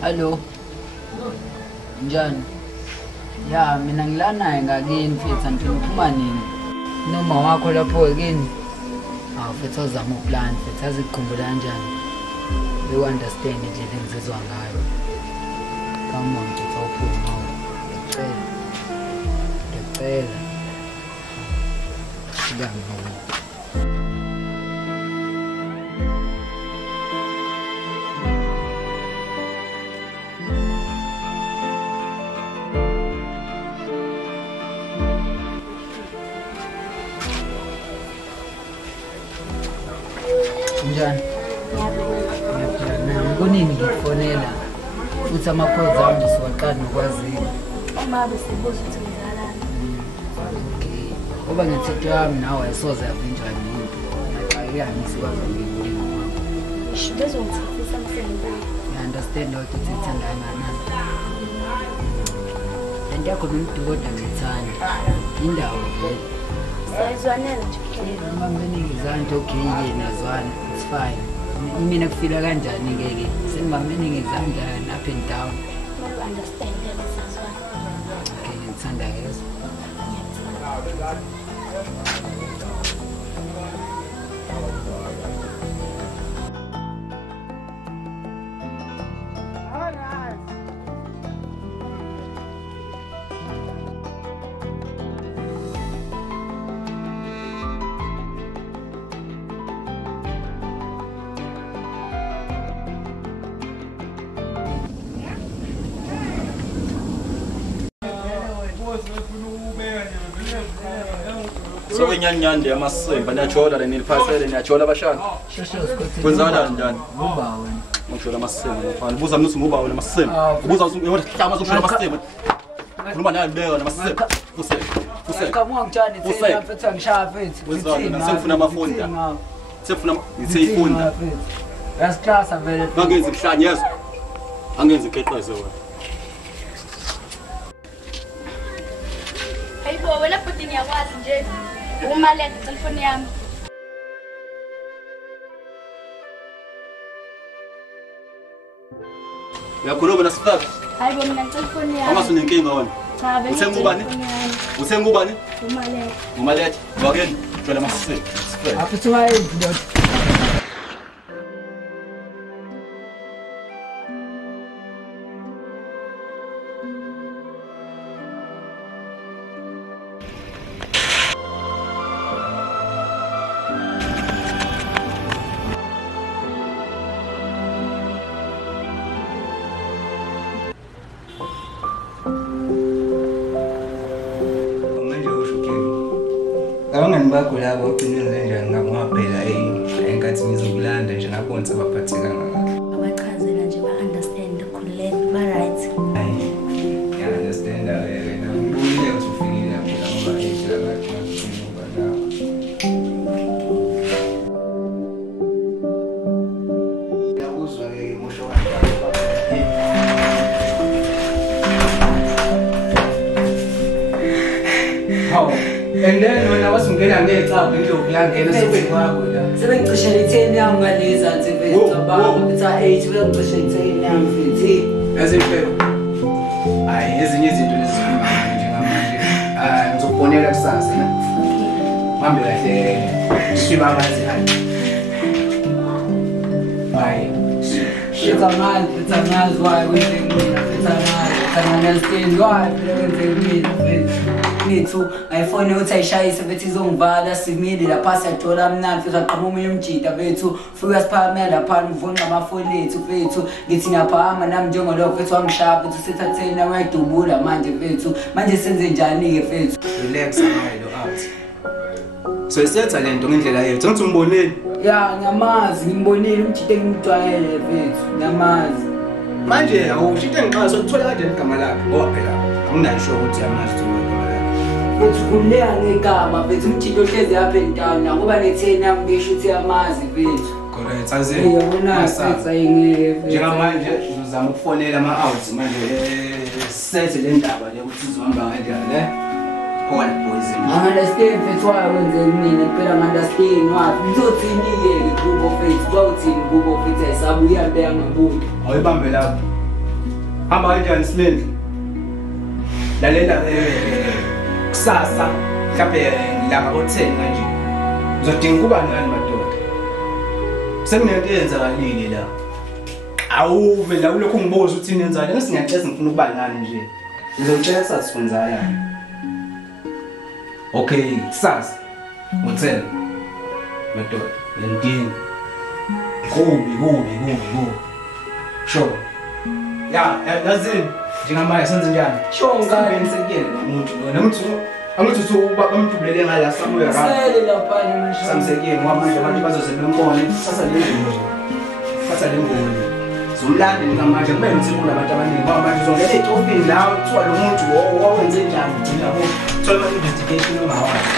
Hello. Njani? Ya, mina ngilana ngakini mfethu ngifuna ukuphuma nini. Noma wakho lapho kini. Awu mfethu uzama uplan mfethu azikukhumbula kanjani. You understand indlela engizizwa ngayo. Come on, mfethu awuphuma. Ngicela. Ngiyangibona. Njani? Ngikonini ngifonela futhi amakhozi ami siwaqala nokwazile. Uma besibuza ukuthi ngizalana. Okay. Ngoba ngethetho yami nawe ayisoze yavinjwa yini. Ngiyaqala sikwazi ukuyibona. Bezongithethisa msebenzi. I understand ukuthi uthanda kangakanani. Lento yakho nomdukoda ngithanda. Indawo vele. Sayizwanela nje. Uma nginizana toke nazwana. It's fine. Mina kufila kanjani ngeke sengibambene ngezandla up and down. You understand that sizwana. Okay, ngithanda yeso. So inyanyande yamasimba niyachola nilipasele niyachola abashana kwenzakala njani ngoba wena uchola amasimba mfana buza mnusu ngoba wena amasimba ubuza uhlama uzochola amasimba khuluma naye beka namasimba use kamwa ngitshani thina mfethu ngishaya mfethu wenzakala sengifuna amafonda sengifuna ngitseyifunda yasiklasa vele angenzi kuhlanyezo angenzi iqeqeze wena Hayibo wena futhi ngiyakwazi nje. Uma le telefoni yami. uyakhuluma nasifaka Hayibo mina telefoni yami. angasune inkinga wona Cha bese. usengubani Umalele. umalethe wakeni jola amasimba after my abangani bakho labo ocinile njani ngaphela enkathi ngizokulanda nje ngabonisa baphatheka ngakho Abachazela nje ba understand khululeka ba right. hayi ya understand wena ngibuyile ukuthi ufikile lapha ngoba ehlala ngakucinga la yabuzwa ke musho hawo and then wena wasungena ngecapha indlovu yangena sekwakho la sebengicishela i10 yami ngaleza nje mfethu ababa betha 8 bengicishela i10 yami mfethu yazimpela hayi ezinye izinto lezizimanga njengamanje ngizokubonela kusasa na ngihambe kahle shiba amanzi hayi hayi it's a man's why we think it's a man understand why me too iPhone uthi ayishayise bethi izongivala simile lapha siyathola mnandi futhi aqhuma umunye umjida bethu fika siphamela lapha uvunqa amafoni ethu bethu ngithi ngiyaphama nami njengolo bethu wangishaya bethu sithathena wayidubula manje senze njani ke bethu relax amalo out so isetha lento ngendlela yethu ngithi umbonile ya ngiyamazi ngimbonile umjida engimjwayele bethu ngiyamazi manje awushite ngiqala sokuthola kanjani igama lakhe ngoba phela anginasho ukuthi yamazi igama lakhe bethu kulea ngegama bethu umjida ohlezi yapha entana ngoba ne10 yami ngisho ukuthi yamazi bethu correct azini yona setha ingeke njengamanje uzama ukufonela ama outs manje sethe le ndaba le ukuthi izohamba kanjani What poison? I understand if it's why I went to me and I understand why. Don't see me group of faith, don't see group of faith. So we are there on board. Oh, you bambe la. Hamba kanjani Slend? Lalela kusasa mhlawumbe ngilanga ko10 kanje. Uzodinga kuba ngani madoda? Sekunento eyenzakalile la. Awuve la ulokhu ngiboza ukuthi inenzani. Ngisi ngiyacela ngifuna ukuba ngani nje. Ngizotshela sathi sikwenzani. Okay, kusasa. Uthela. Madoda, ngiyadinga. Kubi. Sure. Ya, lazini njengamanje senze njani? Sure ngani sekuyena nomuntu lona. Angithi bamthubulele ngala somewhere around. Sele lapha manje. Samsekeni ngamanje abantu bazozembembone. Sasa le ngoni. Zomlande ngamanje kumele ngithi kunabantu abaningi ngoba manje uzongena etofini la uthiwa lo muntu owenze njani ugcina bo. Thola investigation ongawazi.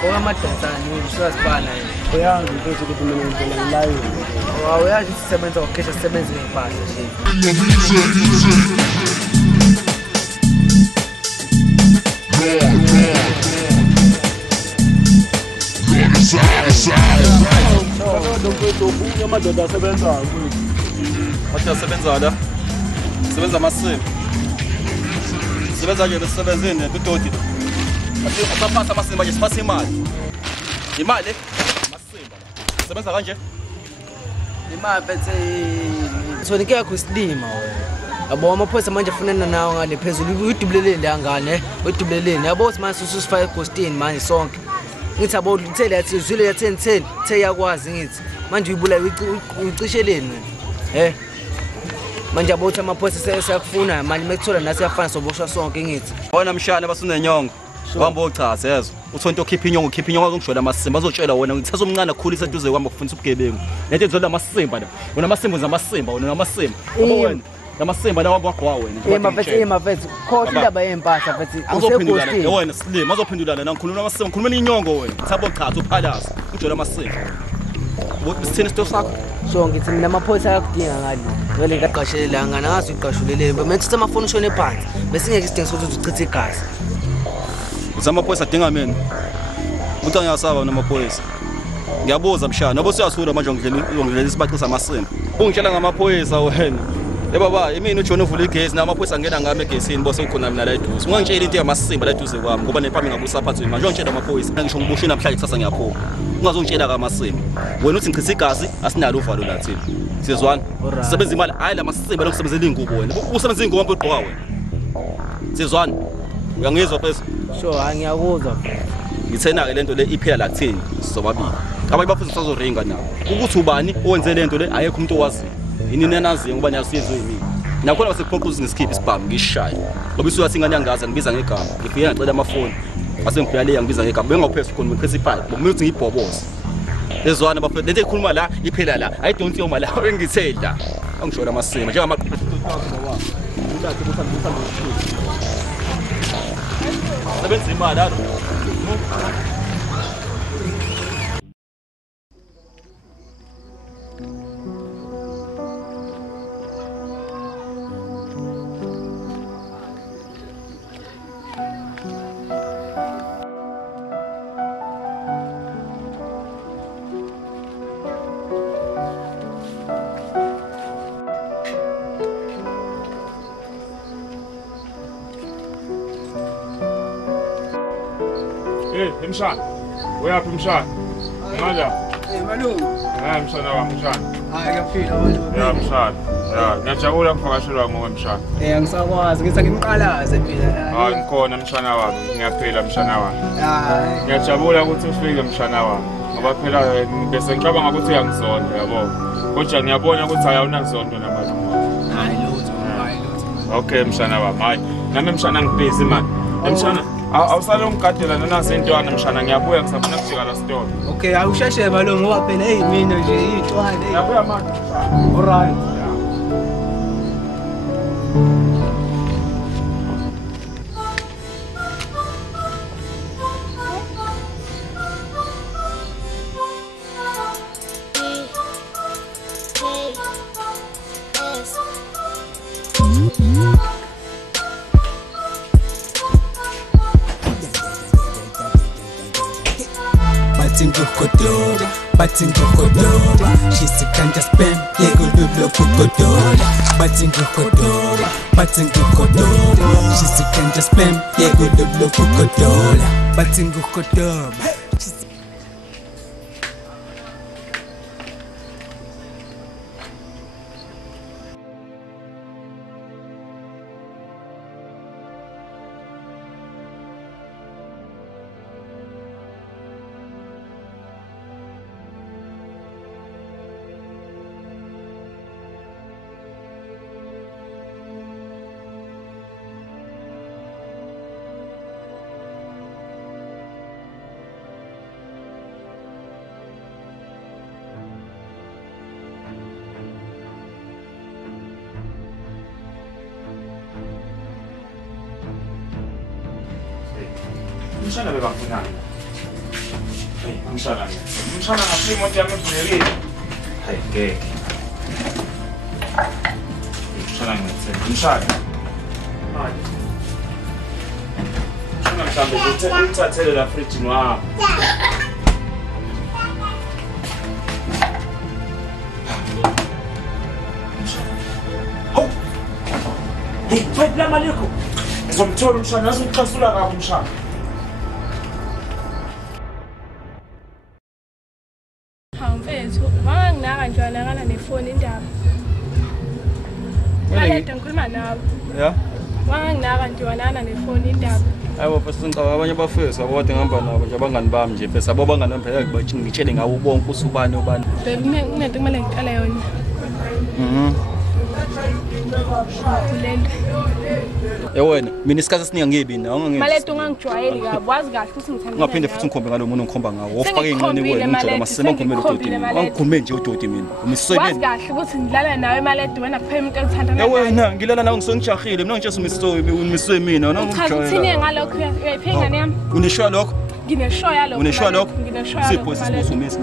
Kwa madatani usasibana yini uyazi ukuthi mina ngizela live uyazi sisebenza ukukhetha sisebenza ngempahla nje amadoda asebenza ukuthi Athi asebenza la. Sebenza amasiko. Sebenza nje besebenzeni kudodi. Asaphatha amasimba nje siphatha imali. Imali amasimba. Sebenza kanje. imali bethe sonike yakho silima wena yabo amaphoyisa manje afunana nawo ngale phezulu udubuleleni la ngane udubuleleni yabo manje ususifaya eghostini manje sonke ngithi abo uthele yathi Zulu ya 10 the yakwazi ngithi manje uyibula ucisheleni manje abo uthi amaphoyisa seyakufuna manje mekuthola nasi yafana soboshwa sonke ngithi Wona mshana basunenyongo. Wamba uchaza yezo. Uthonto khipha inyongo azongishwela amasimba azotshela wona ngithatha umncane kakhulu iseduze kwami ukufundisa ubugebengu. Lento enzola amasimba la. Wona amasimba zamasimba wona amasimba. Yabo wena. Lamasimba lawa kwagwa wena. Mafethu khotha indaba yempahla mfethu Uzophendulana wena silima azophendulana nangikhuluma amasimba ngikhuluma inyongo wena. Thabo chaza uphalasa ujola amasimba. Sithini sito sakho? So ngithi mina amaphoyisa ayakudinga ngani ngale ngaqashelela ngana ngazi uqashulelele bese amafoni ushone phansi bese ngeke isidingo sokuthi uchithe igazi Zamaphoyisa adinga mina. Uthi ngiyasaba namaphoyisa. Ngiyabuza mshana, nobo siyasula manje ngidlela isibaqisa amasimba. Ungitshela ngamaphoyisa wena. Baba, yimini uJohn uvula igesi namaphoyisa angena ngami egesini bose ukhona mina la eduze. Ungangitshela into yamasimba la eduze kwami ngoba nephambi ngabusa phansi manje ungitshela amaphoyisa. Ngisho ngibushe namhlanje kusasa ngiyaphuma. Ungazongitshela kamasimba. Wena uthi ngichitha igazi asinalo uvalo la thina. Sizwana. Sisebenza imali hayi lamasimba lokusebenzela ingubo wena. Usebenza ingubo ngempogqoka wena. Sizwana. Uyangizwa phezulu. Sure angiyakuzwa ngithena ke lento le iphela la kuthini sobabili abanye bafuna sazoringa nawo ukuthi ubani owenze lento le ayekho umuntu owaziyo yini nenaziyo ngoba niyasizwe yimi nakhona basekuphoqoza ngiskiphi isibhamu ngishaya ngoba isuka ingane yangaza ngibiza ngegama ngifike ngicela amafoni asengifika le ngibiza ngegama bengaphezulu khona principal bomile ukuthi ngibhoboze ezwana bafethu lento ekhuluma la iphela la I don't know mala engithela angishola amasima njengamaqhubu sebenza imali alo Mshana, uyaphi mshana? Ngala. Malungu. Mshana wami mshana. Ngiyafika malungu. Ya mshana. Ngiyajabula ukuvakashelwa nguwe mshana. Ngisakwazi ngithi ngimqalaze phela. Ngikhona mshana wami, ngiyaphila mshana wami. Ngiyajabula ukuthi ufike mshana wami. Ngoba phela bese ngicabanga ukuthi uyangizonda yabo. Kodwa ngiyabona ukuthi ayawunazondo namalungu. Hayi lutho. Okay mshana wami, hayi. Nami mshana ngibhizi manje. Mshana Awusale ungigadela nanasentwana mshana ngiyabuya ngisabona kujika la store. Okay, awusheshe malo ngoba phela hey mina nje icwane. Ngiyabuya manje. Alright. Bating Hhodoba, she's a kind of spam, yeah, go look Hhodoba. Bating Hhodoba, she's a kind of spam, yeah, go look Hhodoba. Bating Hhodoba. Mshana bebafuna. Hey, mshana. Mshana ngaphi imoto yami evulekile. Hayi ngeke. Mshana ngithe. Mshana. Hayi. Mshana mhlambe uthathele la fridge wakho. Ho. Hey, wait la maliko. Ngizomthola mshana, azongixasula kabi mshana. Wanganginaka nefoni indaba. Malede ngikhuluma nawe. Yeah. Wanganginaka nje wanana nefoni indaba. Hayibo bese ngicabanga abanye abafowethu abode ngihamba nabo nje abangani bami nje bese abobangani bami phela bathi ngitshele ngawo bonke usubani ubani. Kunento kumele ngicela yona. Wena mina isikhathi esiningi ngibi na ungangeni. Malede ungangijwayeli kabi wazi kahle ukuthi ngithanda. Ungaphinde futhi ngikhombe ngalo muntu ngikhomba ngawo. Ofake inqane kuwena ngitshela masema ngikhomela udoti mina. Wangikhombe nje udoti mina. Umisweni. Wazi kahle ukuthi ngidlala nawe malede wena kuphela umuntu engithandana naye. Wena ngilala nawe ngisongijahile mina ngitshela umiswe mina noma ungijwayela. Uthini ngalokho uyayiphenga nami? Uneshoya lokho? Ngineshoya lokho. Uneshoya lokho? Ngineshoya. Sipho sisibusumisa.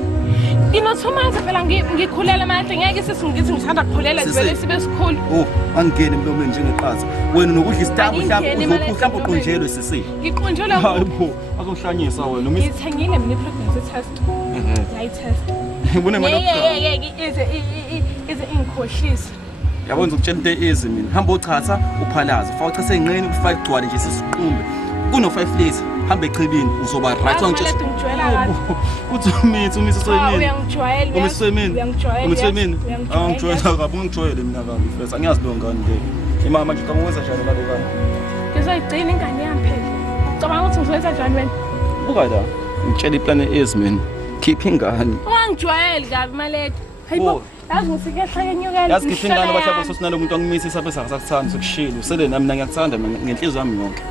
Inothumanza phela ngikhulela manje ngeke sesingithi ngithanda kuphulela sivele sibe sikhulu. Oh, angene emlomeni njengeqhaza. Wena nokudla isitambu mhlawumbe uqonjelwe sisi. Ngiqonjelwa hayibo, azongihlanyisa wena ngithengile mina i-pregnancy test. Yayi test. Ubone manje ize ingikhohlisa. Yabona ukutshela into easy mina. Hamba uchatha uphalaza, ufaka uchatha enqeni ufake igcwale nje sisiqumbe. Kuno 5 liters. Hamba echibini uzoba right ngitshela. Uthi umise soyimini. Uyangijwayela. Umiswemini. Angijwayela kabi ungijwayele mina kabi first. Angiyazi lo ngane nje. Imama nje kamuwenza njalo la lokana. Ngizoyigcina ingane yami phela. Cabanga ukuthi ngizoyenza njani wena? Buka la. Ngitshela iplan is man. Keep ingane. Ungangijwayeli kabi malede. Hayibo. Yazi ukuthi kuyahla yenyukela. Yazi keep ingane abahlaba sosinalo umuntu angimisisa bese akasakuthanda sokushila. Usele nami mina ngiyakuthanda ngenhliziyo yami yonke.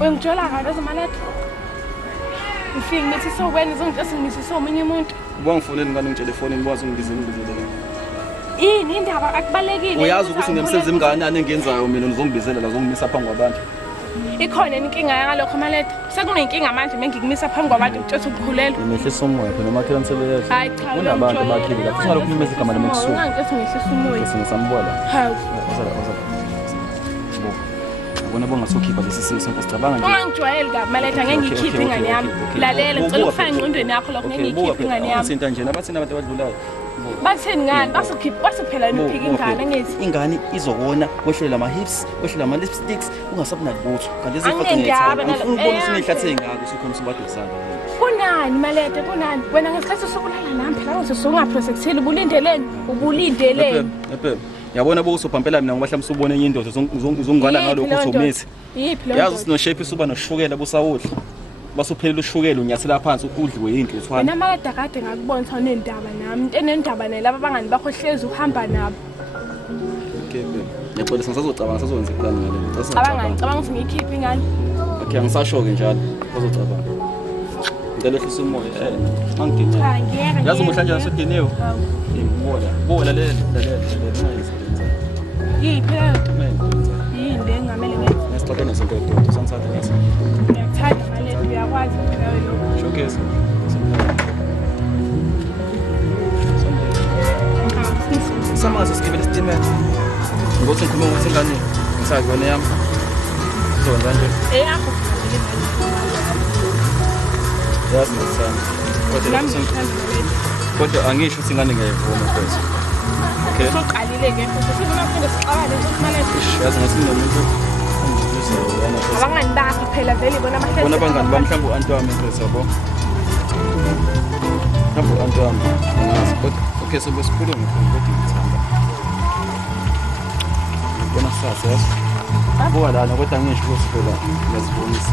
Wengithola kahle malede. Ngifike ngithi sowena izongitshela ngimisi somunye umuntu. Ubangifonela ngane ngitshele phone ngikwazi ungibizela. Yini indaba akubalekile. Uyazi ukuthi ngemsebenzi emnganani engenzayo mina ngizongibizela la zongimisa phambi kwabantu. Ikhona inkinga yangalokho malede. Sekunenkinga manje mengikumisa phambi kwabantu ngitshela ukukhulelwa. Ngimehlisa umoya phela umakhelwane sebeyeza. Hayi cha. Kunabantu abakhile lapho salo kumemeza igama lami kusuka. Ngangitshela ngehlisa umoya. Singasambona. Hawu. Bona bongasokhipha lesi simo sicabanga nje. Ungangijwayeli kabi malede ngeke ngikhiphe ingane yami. Lalela ngicela ukufaka engqondweni yakho lokho ngeke ngikhiphe ingane yami. Sinta nje nabathina abantu abadlulayo. Bathini ngani? Basuphela niphika ingane ngithi. Ingane izokona kwehlela ama hips, kwehlela ama lipsticks, ungasabona lutho. Kanti izifuthi ngiyithanda. Ungibona usinehlathe ngako usukhona ubadosana. Kunani malede kunani? Wena ngesikhathi sokulala nami phela uzosungaphrosectile ubulindeleni. Ephe. Yabona bo usophampela mina ngoba mhlawumbe ubone enye indoda uzongingana ngalokho uzomisa. Yiphi lo? Yazi sino shape isuba noshukela busawudla. Basuphelele ushukela unyathela phansi ukudliwe yinto ethwana. Mina malade kade ngakubona ukuthi unendaba nami. Into enendaba naye laba abangani bakho hlezi uhamba nabo. Okay. Ngiyaqolisa ngisazocabanga sazokwenza plan ngale. Cabanga ukuthi ngiyikhiphe ingane. Okay, angisasho-ke njalo uzocabanga ngicela ehlisa umoya angidiniwe yazi umuhla njani sodiniwe bola ungayisebenzisa yiphi yini le engamele ngenze nesixoxe nezinto edodo sangisathe nasi ngiyakuthanda Malethu uyakwazi nawe lokho showcase samazi sigibele isitimela ngokuthi ngikhuluma ngokuthi ingane ngisazi yona yami izokwenza nje yakho yazi ngisana kodwa angisho ukuthi ingane ngiyayivuma mfethu okay soqalile-ke futhi sifuna phela sixabane ukuthi Malethu yazi ngathi kunomuntu abangani bakho phela vele bona bona abangani bami mhlawumbe u-anti wami mfethu yabo mhlawumbe u-anti wami angazi kodwa okay sobe sikhulume kodwa ngithanda bona kusasa yazi buka lana kodwa angisho ukuthi phela ngiyazibonisa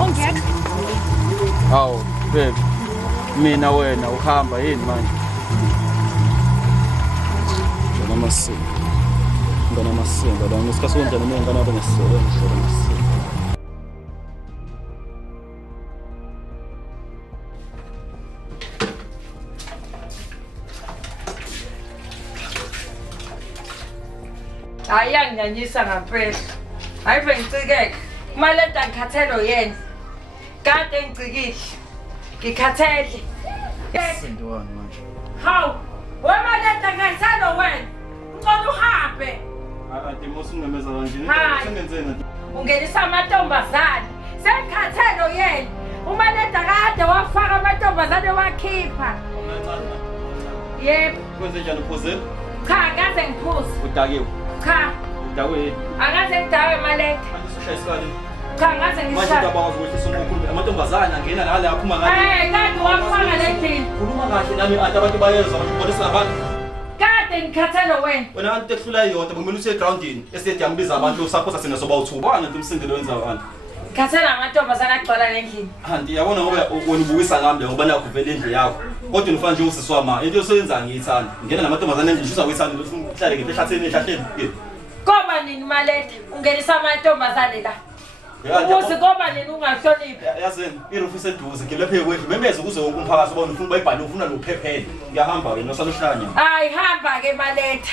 ongekho hawu babe mina wena uhamba yini manje ngana amasinga la ngesikhathi sonjani mina ngana abe nesizolo amasinga hayi yanginyanyisa ngampela hayi bengicikeke Malethu ngikhathelo yena kade ngicikile ngikhathele Sendo wani manje hawu weMalethu ngayisalo wena ucela uhambe ade mosungemeza kanjani sengenzeni ungenisa amantombazane sengikhathelo yena uMalethu kade wafaka amantombazane wakhipha yebo kwenze njani uphuzela cha akaze ngiphuze udakiwe cha udakwe akaze ngidawe Malethu angisishaya isikali cha ngaze manje ngishaya udaba wazokuhlisa umuntu amantombazane angena la aphuma ngani kade wafaka lendini khuluma kahle nami ade abantu bayezwa ngibonisa abantu kade ngikhathelo wena anti ehlula iyodwa kumele uthi egroundini estadium biza abantu saphosa sina soba uthuba wana ntimsindelo wenza abantu ngikhathela amantombazane agcwala lendini anti yabona ngoba wena ubukisa ngami ngoba naku vele indlu yakho kodwa ufana nje usiswama into yoseyenza ngiyithanda ngena namantombazane endlini usuza kuyithanda ufuna uhlale ngihle ehlatheni ehlahleni koba nini Malethu ungenisa amantombazane la ubuze koba nini ungahloniphi yazini irufu iseduze ngilephe kwendlu memeze ukuze wonke umphakathi ubone ufuna bayibhale ufuna lophephele ngiyahamba wena nosalohlanya hayi hamba ke Malethu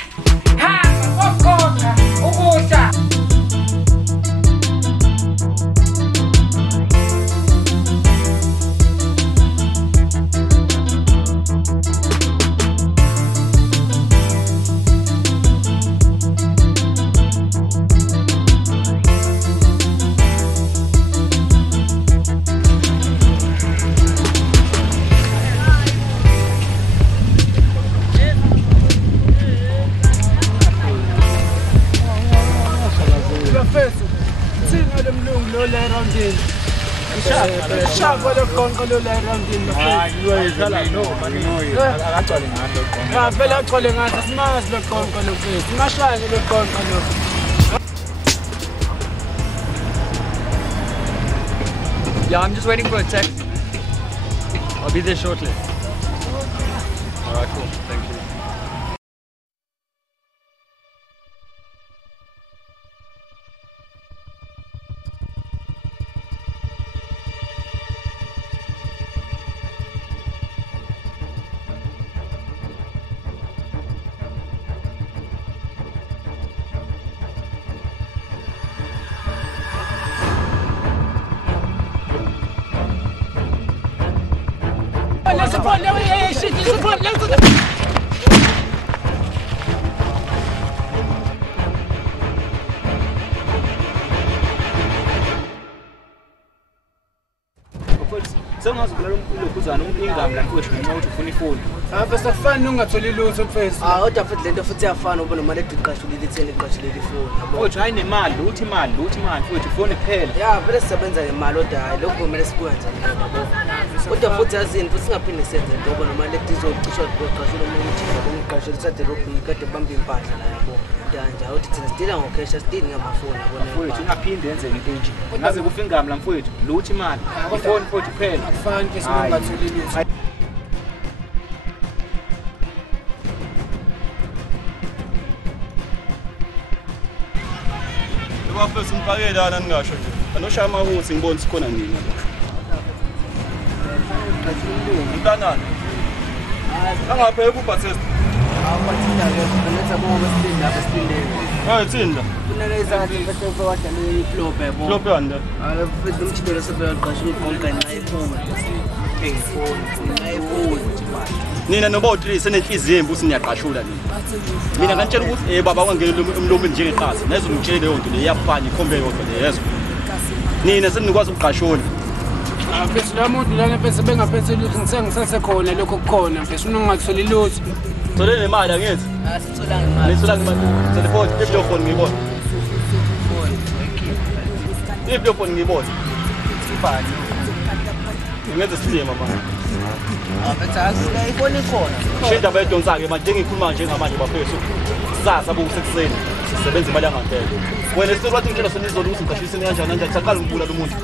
hamba kokonga ukudla Shaka lo konke lo la roundini hayi uyayizala no maninoyo akagcwale ngalo konke cha phela agcwele ngathi simazi lo konke lo kwethu mashaya lo konke lo Yeah, I'm just waiting for a text. I'll be there shortly. Alright, cool. Thank you. Sengazibulala umkhulukuzana ingami la kwethu ngenxa ukuthi ufuna ifoni. bese kufana ungatholi lutho mfethu kodwa futhi lento futhi iyafana ubona Malethu iqashulile itheni iqashulile ifoni yabo Othi hayi nemali uthi imali mfowethu ifoni kuphela. ya vele sisebenza ngemali kodwa hayi lokho kumele sikwenze yabo kodwa futhi yazini futhi singaphinde senze into ngoba Malethu izocishwa ukuqashula umuntu yabo ngiqashula isade robhi kade bamba impahla la yabo danja uthi thina sidila ngokhesha sidili ngamafoni yabo Mfowethu ungaphinde yenze into enje. Ngaze kufa ingami la mfowethu luthi imali. Ifoni mfowethu kuphela. akufani ke singatholi lutho Bafethu umphakela lana ningasho nje. Anoshaya amahuthi ngibona sikhona nini. Mntanami. Angaphepha ubhathesi. Awubathinda ke letha bonke besiphinda lapha sipindele. Thinda. Kuneleza ngathi mfethu wadala iflope yabo. Flope yanda. Mfethu umthidelo sebeqasha ugonqa iPhone. iPhone. Nina noba u3 senenhliziyo embi uthi niyaqashula nina. Mina ngantshela ukuthi baba wangena emlomeni njengeqhaza. Nazo ngitshele leyo nto leyafana ikhombe yodwa lezo. Nina senikwazi ukuqashula. Mfethu la muntu lana mfethu bengaphethwe lutho ngisengisasekhona lokho kukhona mfethu unongatholi lutho. Thole nemali angithi? Asithola ngemali. Nithola ngemali. Telefoni, ipho phone ngiyibona. Ipho phone ngiyibona. Sibani. Ngenze silima manje. Mfethu asika iphone ikhona. Shinda bayidonsa ke manje ngikhuluma njengamanje bafethu. Sasa bokusekuseni. Sisebenza imali yangempela. Wena sithola incela sonizolo ukuthi ngiqashise kanjani saqala ngibula lo muntu.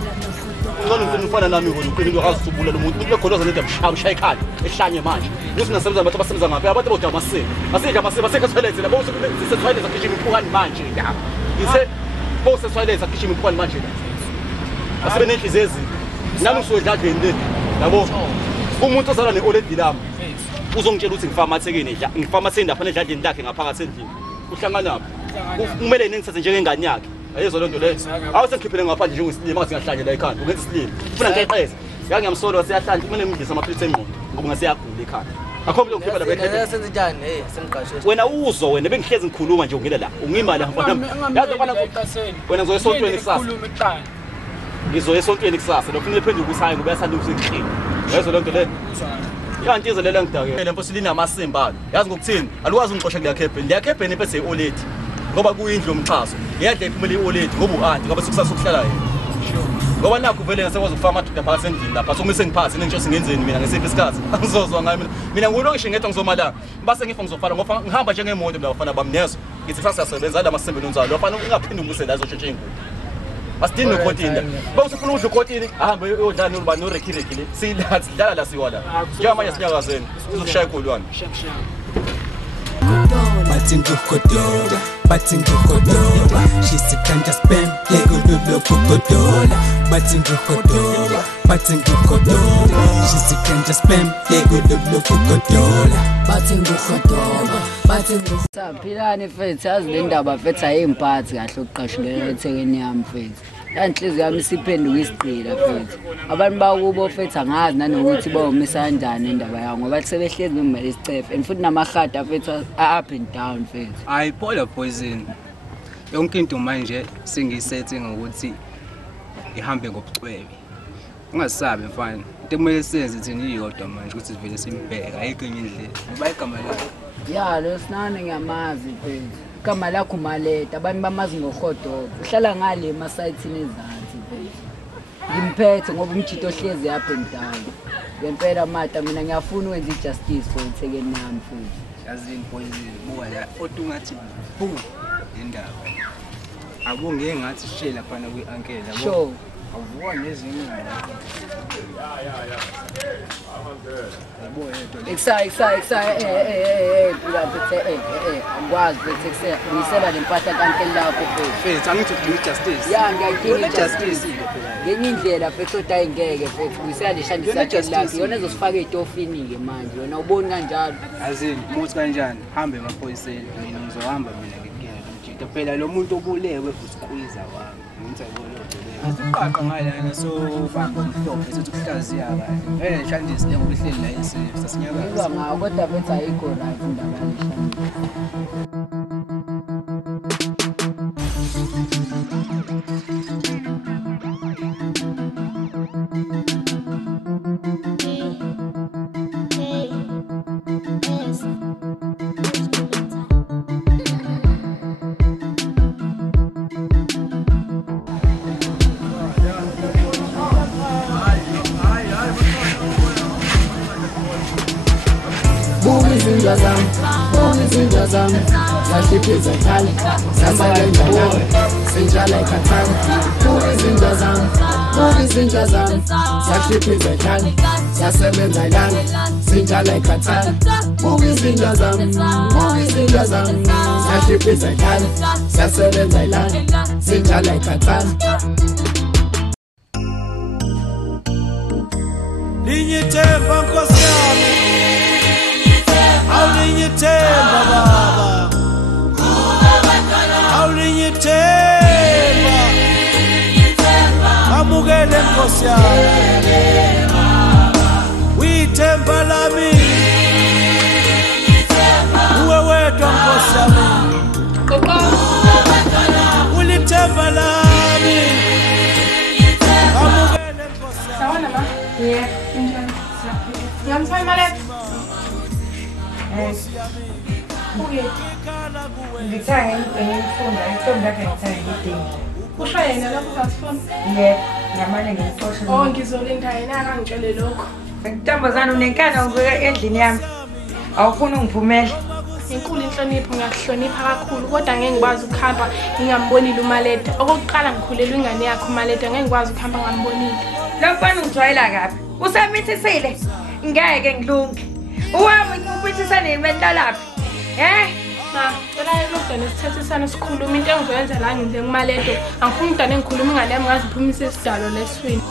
Ngizona ngifuna ufana nami ngoba uqinile ukazisubula lo muntu. Umuntu bekholoza nento yamshaya ekhaya ehlanye manje. Ukuthi nasebenza abantu abasebenza ngapha abantu bodwa amasiko. Asidla amasiko asekho toilet labo sise toilet agijima iphukani manje la. Ngise bose toilet agijima iphukani manje la. Asibe nenhliziyo ezini. Nami ngisodladleni le. Yabo. Umuntu ozala neoledi lami. Uzongitshela ukuthi ngifama atheni lapha nedladleni lakhe ngaphakathi endlini. Uhlangana lapho. Kumele ningithathe njengengane yakhe. Ayizwa lento leyo. Awusengikhiphele ngaphandle njengosilima ngathi ngahlanje la ekhaya. Ungenza isilimo. Ufuna ngiqheze. Ngiyamsolo siyahlanje kumele ngidlise amaphilisi engqondo ngoba ngasiyagula ekhaya. Akho mlo ngikhipha la ekhaya. Senze njani sengiqashwe. Wena uzwa wena bengihlezi ngikhuluma nje ungile la. Ungimali mfana. Yazi mfana wena ngizoya esontweni kusasa. Ngizoya esontweni kusasa. Lokufanele phendule kusayi ngoba yasanda ukusikhipha. Ayizwa lento leyo. Yantiza lela ngidake. Lempo silina amasimba. Yazi ngokuthini? Aluwazi ungixosha kule yakhephe. Le yakhephe nephethe ioledi. Ngoba kuyindlu yomxhaso. Iyadla iphumele ioledi ngoba uanti ngoba sikusasa ukuhlala yena. Ngoba nakho vele ngisekwazi ukufama amadoda phakathi endlini lapha. Sokumise ngiphathi nengisho singenzeni mina ngesiphi isikhathi. Angizozwa ngayo mina. Mina ngulokishe ngethwa ngizomalanga. Base ngifa ngizofala ngoba ngihamba njengemoto la bafana bamnezo. Ngithi fasa siyasebenza la masembe nonzalo. Lofana ungaphinde ungise la ezotshetshe ingubo. Asidini nokhotini. Bawusufuna udla ukhotini ahambe uyodlala noba no rekireki le. Silathi dala la siwala. Njengoba manje sinyakazeni. Sizokushaya ikolwane. Batingu Hhodoba, she's a kind of spam, Yalo Hhodoba. Batingu Hhodoba, she's a kind of spam, Yalo Hhodoba. Saphilani mfethu yazi le ndaba mfethu ayimphathi kahle ukuqashulela ethekeni yami mfethu. Yanhliziyo yami siphenduka isigqila mfethu. Abantu bakubo mfethu angazi nanokuthi bawumisa kanjani indaba yawo ngoba sebehlezi bemali isicefe and futhi namahata mfethu up and down mfethu. Hayi polar poison. Yonke into manje sengiyisethe ngokuthi ihambe ngobucwebe. Ungasabi mfana. Into kumele senze thina iyodwa manje ukuthi sivele simbheka ayikho enye indlela. Ngoba igama lakhe Yalo sinane ngiyamazi mfethu. Igama lakho Maleta abantu bamazi ngoHhodoba. Uhlala ngale emasayithini ezansi mfethu. Ngimphethe ngoba umjito ohlezi up and down. Ngempela mata mina ngiyafuna ukwenza ijustice for ithekeni yami mfethu. yazini poison buka la otungathi bu indaba. Akungeke ngathi shela phana kwiuncle yabo. Sure. Awuvuka nezinye. Angikwazi bese ngisela lempahla kankele lapho Mfethu angithi udinga justice. Ya ngiyadinga justice ngenye indlela mfethu kodwa ayingeke mfethu ngisela lishandisa lakhe yona ezosifaka etofini ke manje yona uboni kanjalo. Yazini muthi kanjani hambe emaphoyiseni mina ngizohamba mina ngikuyena umjito phela lo muntu obulewe usiqwiza wami ngithi ayibona lo asiqaqa ngala so bamba umhlophe sithi ukuhlaziya kahle lishandise ngoba ihleli la esifo sasinyakaza Yiba ngawo kodwa mfethu ayikho right indaba lishandisa. Yashiphiza khali sasalenza nawe sinjala ikhathana izinja zami yashiphiza khali yasebenza lana sinjala ikhathana izinja zami yashiphiza khali yasebenza lana sinjala ikhathana linye ithemba Nkosi yami awulinye ithemba baba awulinye ithemba amukele Nkosi yami uyithemba lami uwe wedwa Nkosi yami ulithemba lami amukele Nkosi yami. Sawa nama? Yeah. Ngiyamthwa imaleta. Ngithenge ngifunda itombi yakhe ngithenge ngidinga. Kusho yena lokho uzasifuna? Yebo, ngiyamane ngimfoshe. Oh, ngizolinda yena akangitshele lokho. Ntombazana unenkani ubeka endlini yami. Awufuna ungivumele. Inkulu inhlonipho ngiyakuhlonipha kakhulu kodwa ngeke ngikwazi ukuhamba ngingambonile umaleta. Okokuqala ngikhulelwe ingane yakhe umaleta ngeke ngikwazi ukuhamba ngambonile. Lo mfana ungijwayela kabi. Usemithisile. Ngeke ngilunge. Uwami ngikubithisa nementalaphi. Ma, cela yena nesithethisano sikhuluma into engizoyenza la ngize ngimaleto. Angifuni umntana engikhuluma ingane yami ngazi iphumise isidalo leswini.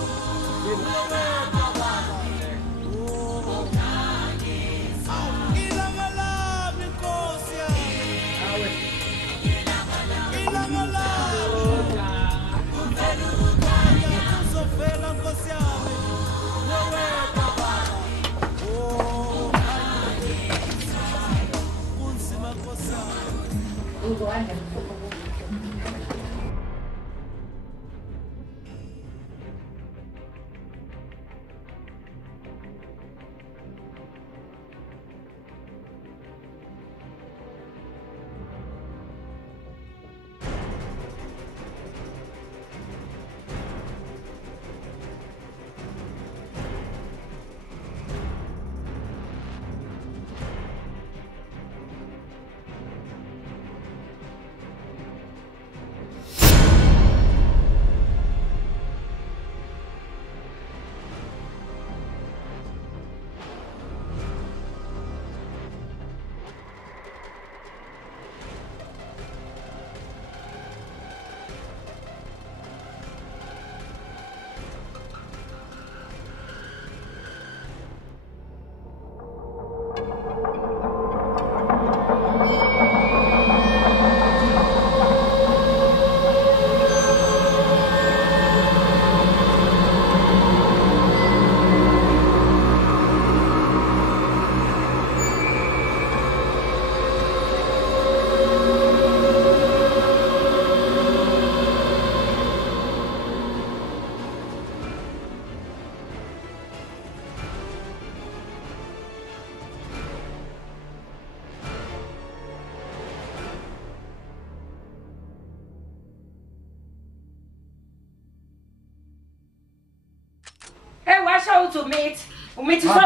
Washa to meet. Umethi so.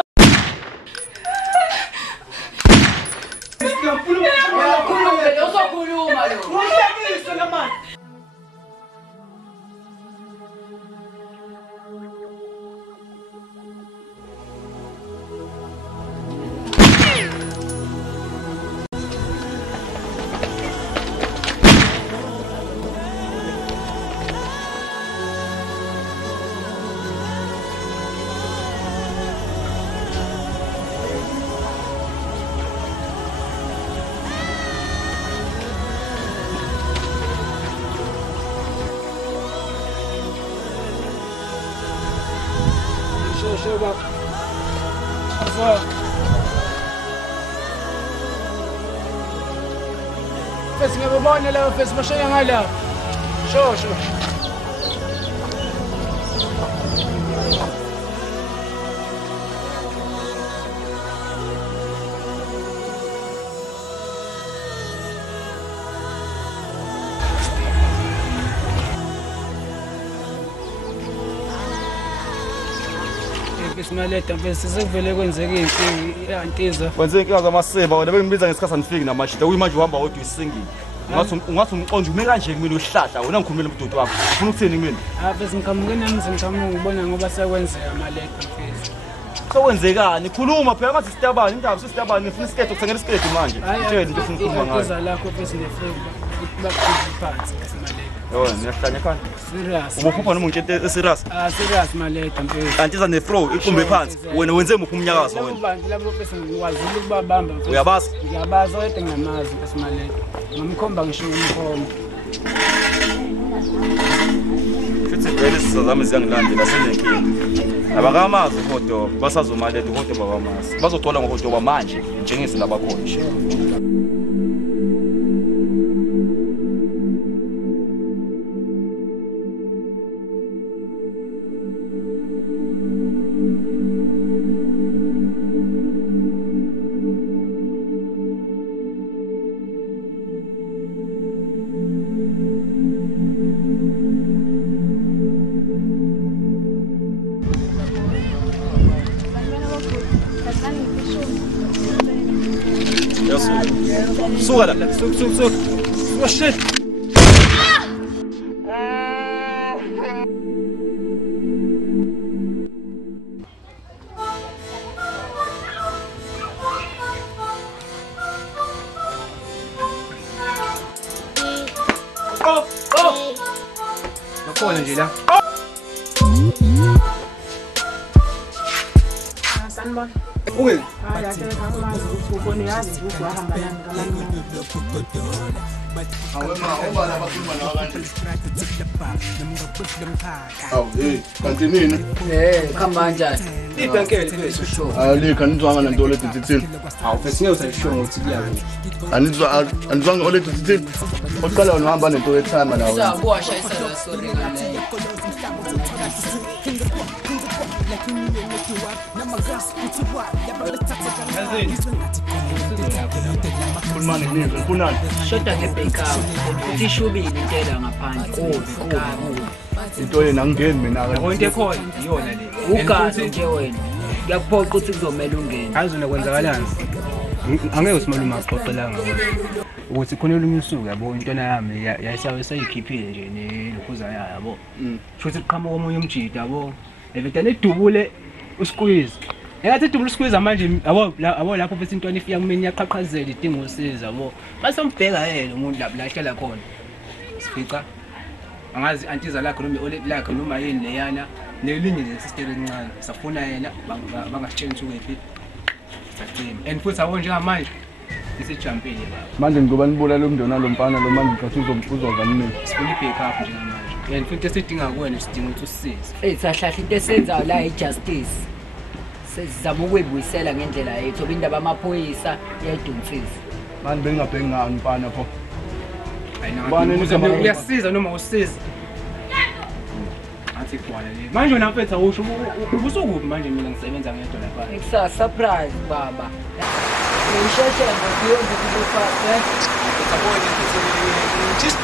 Fes ngiyabona la fes mashaya ngala. Sho. Isimaleta bese sekuvele kwenzeke izinto Kwenze inkinga zamaseba wena bengibiza ngesikhathi sanifiki namashida uyimanje uhamba kodwa isingile. Ungathi umqonje ume kanje kumina uhlahla wena ngikhulumela umdudu wakho. Ufuna ukuthini kumina? Bese ngikhamuke nami ngicama ngibona ngoba sekwenzeka maleta mfethu. Sokwenzekani? Khuluma phela ngathi sitabani indaba sisitabani ngifuna isikete ukuthengela isikete manje. Tshela into ofuna ukukhuluma ngayo. Iza lakho bese neframe bakuthi phansi isimaleta. Yho, niyahlanya khona. Serious. Ubuphupha noma ngitshente serious. Serious maleta mfethu. Kanti iza ne-throw iqumbe phansi. Wena wenze muphi umnyakazo wena? Abantu labo bese ngikwazile ukubabamba. Uyabazi? Ngiyabazi kodwa ngiyamazi mfethu maleta. Ngimkhomba ngisho ngimkhomba. Futhi vele sizazame ziyangilandela senenkinga. Abakamazi uHhodoba basazomaleta uHhodoba bamazi. Bazogcola ngoHhodoba manje njengezi labakhona nje. Suka la. Suk. Oh shit. Oh. Nakhona nje la. Sanibona. Uke. Kanti nini? Khamba kanjani? Ibhankeli kwethu. Alikho anizwanga lento lethu thithini. Hawu bese ngiyosayisho ukuthi kuyaphi. Anizwanga olethu thithini. Oqala uhamba lento yethama nawe. Sabuwashayisa la sorry ngale. Khulumani nini? Kunani? Shoda ngebhekawo. Ishubile intela ngaphandle. Kubi. Into yena angeni mina ke. Into ekhona iyona le. Ugazi nje wena. Kuyakuphoqa ukuthi kuzomela ungene. Azona kwenzakalani? Angeke usimalume axoxelanga ukuthi khona olunye usuku yabo intwana yami yayisayikhiphile nje nelukhuza yayo yabo. Futhi liqhamuka omunye umjida yabo. Evedane edubule usqueeze. Engathi edubule usqueeze manje yabo lapho bese intwana ifika kumini yaqhaqhazela idinga usiza yabo. Basombheka yena umuntu lapho lahlela khona. Sifica angazi antiza lakhe noma olet lakhe noma yini leyana nelinye lesister encane safuna yena bangasitsheni ukuphi sathini and futhi awona njengamanje isijampile baba Manje ngoba nibulala umndona lo mfana lo manje ngathi uzoza nini? sifuna i-backup njengamanje and futhi esidinga kuwena sidinga ukuthi usisize Sahlahla into esenzayo la ijustice. Sizama ukuyibuyisela ngendlela yethu obindaba amaphoyisa yayidunsisa. Manje bengingabheki ngani mfana pho. Ayina uyasiza noma usiza athi kwala le manje wena mfethu usho ubusukuphi manje mina ngisebenza ngedwa lapha Ikusa surprise baba. Ngisheshe ngiyonza into fast sabona ukuthi just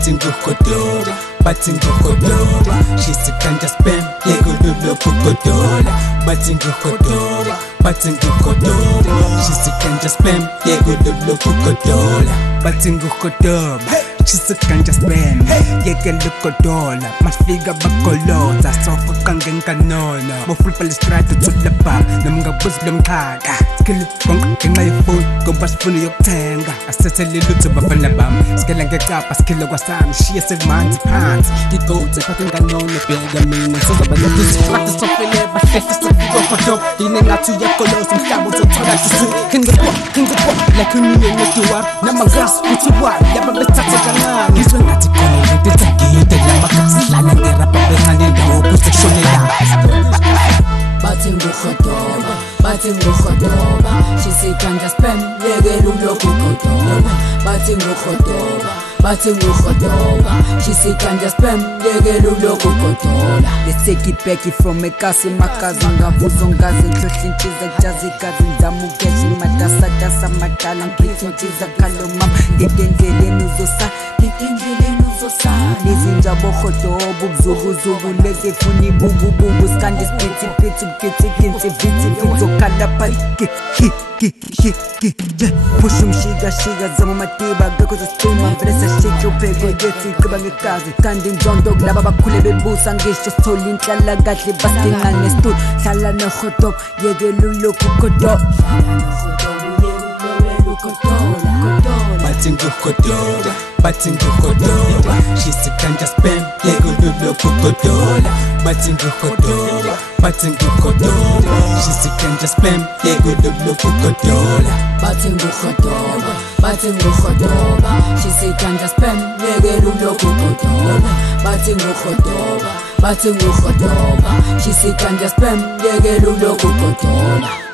bathi nguhodoba bathi nguhodoba shisikanja spam yekululo kugodola bathi nguhodoba bathi nguhodoba shisikanja spam yekululo kugodola bathi nguhodoba shisikanja spam yekulugodola mafika bagoloza sofuka ngenkanona mofulpa listrata thulapa nomngabuzi lomxhaka skill bonke ngenxa yefoni ngoba sifuna yokuthenga asithathele lutho bafana bami skela ngecapha skill kwasami shiye semanzi phansi ngigothe phathe nganona bheka mina sozoba nokuzistrata sofele bahlehla sofukohodoba yini ngathi uyakoloza umhlaba uzothola kisu kingekwa like uniye neduwa namangras uthiwa yaba bethathe kancane ngizwe ngathi khona lento etsagide lamagasi lana ngerapha bencane ndawo kusekushonela bathi nguhodoba bathi nguhodoba shisikanja spam yekululo kugodola bathi nguhodoba bathi nguhodoba shisikanja spam yekululo kugodola let's take it back from ekasi makazi ngavuzo ngazi nhlohlintshiza jazikazi nzamukeshi matasatasa madala ngithintshiza khaloma ngedendleleni uzosa lezinjabohodoba ubuzukuzulu lezifuni bubububu skandi spitipitipitipitipitipitokhalapha pusha umshikashika zama matiba ngekho zesicima vele seshike upheke yethi qiba ngekazi kandi njonto kulaba bakhule bebusa ngisho sithola inhlala kahle basinga nestul hlala nehodoba yekululo kugodola bathi nguhodoba bathi nguhodoba shisikanja spam yekululo kugodola bathi nguhodoba bathi nguhodoba shisikanja spam yekululo kugodola bathi nguhodoba bathi nguhodoba shisikanja spam yekululo kugodola bathi nguhodoba bathi nguhodoba shisikanja spam yekululo kugodola